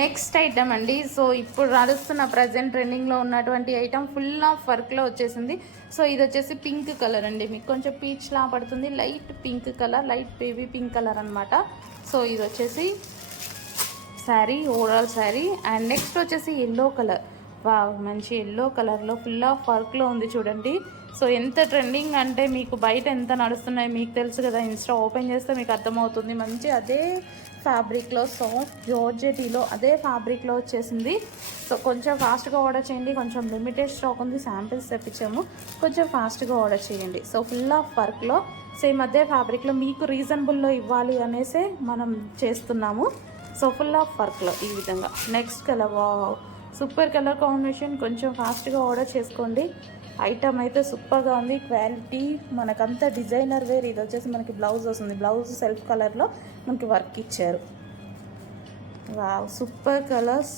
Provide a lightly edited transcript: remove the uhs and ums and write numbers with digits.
Next item అండి. So ఇప్పుడు నడుస్తున్న ప్రజెంట్ ట్రెండింగ్లో ఉన్నటువంటి ఐటమ్ ఫుల్ ఆఫ్ వర్క్లో వచ్చేసింది. సో ఇది వచ్చేసి పింక్ కలర్ అండి, మీకు కొంచెం పీచ్ లా పడుతుంది, light pink colour, light baby pink colour అనమాట. సో ఇది వచ్చేసి sari, overall sari. And next వచ్చేసి ఎల్లో కలర్. మంచి ఎల్లో కలర్లో ఫుల్ ఆఫ్ వర్క్లో ఉంది చూడండి. సో ఎంత ట్రెండింగ్ అంటే మీకు బయట ఎంత నడుస్తున్నాయి మీకు తెలుసు కదా, ఇన్స్టా ఓపెన్ చేస్తే మీకు అర్థమవుతుంది. మంచి అదే ఫ్యాబ్రిక్లో, సాఫ్ట్ జార్జెటీలో అదే ఫ్యాబ్రిక్లో వచ్చేసింది. సో కొంచెం ఫాస్ట్గా ఆర్డర్ చేయండి, కొంచెం లిమిటెడ్ స్టాక్ ఉంది, శాంపిల్స్ తెప్పించాము, కొంచెం ఫాస్ట్గా ఆర్డర్ చేయండి. సో ఫుల్ ఆఫ్ వర్క్లో సేమ్ అదే ఫ్యాబ్రిక్లో మీకు రీజనబుల్లో ఇవ్వాలి అనేసే మనం చేస్తున్నాము. సో ఫుల్ ఆఫ్ వర్క్లో ఈ విధంగా. Next colour, super colour combination, కొంచెం ఫాస్ట్గా ఆర్డర్ చేసుకోండి. ఐటమ్ అయితే సూపర్గా ఉంది, క్వాలిటీ మనకంతా డిజైనర్ వేర్. ఇది వచ్చేసి మనకి బ్లౌజ్ వస్తుంది, బ్లౌజ్ సెల్ఫ్ కలర్లో మనకి వర్క్ ఇచ్చారు. Wow, super colours.